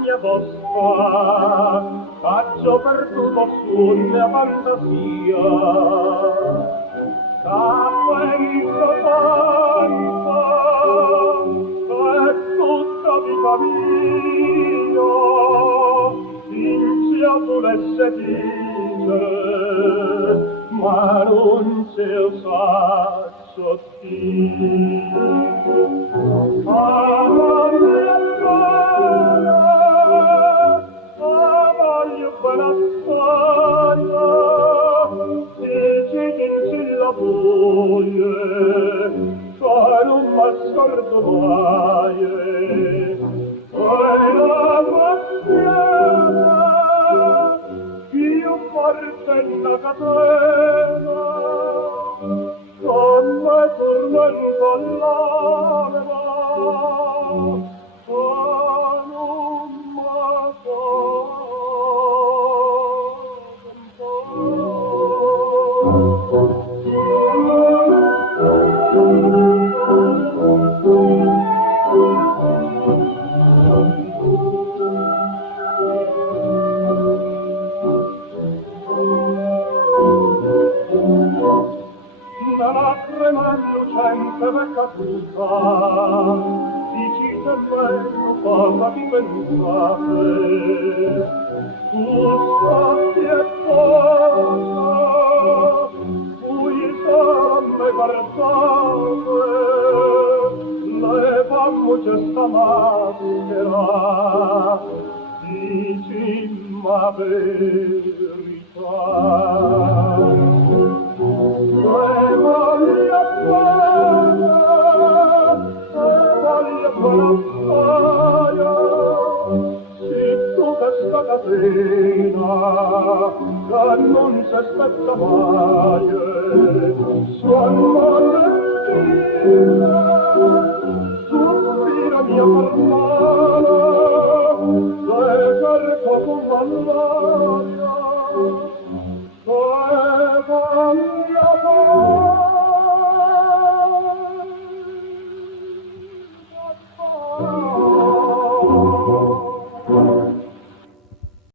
mia vostra, faccio perduto sulla fantasia. Cappello tanto, è tutta vita mia, se io volesse dire, ma non se lo saccio dire. Voglio quella storia, se ci vinci la voglia, che non m'ascolto mai. Quella passione, più forte una catena, come tormento all'anima, non la crema lucente vecchia frutta, dici che bello cosa mi pensate, tu stati e cosa, cui me guardate, levammoci sta maschera, dici ma verità. Voglio quella storia, se tu questa catena che non si aspetta mai, suona l'estina, sospira mia palmana, se cerco con l'aria,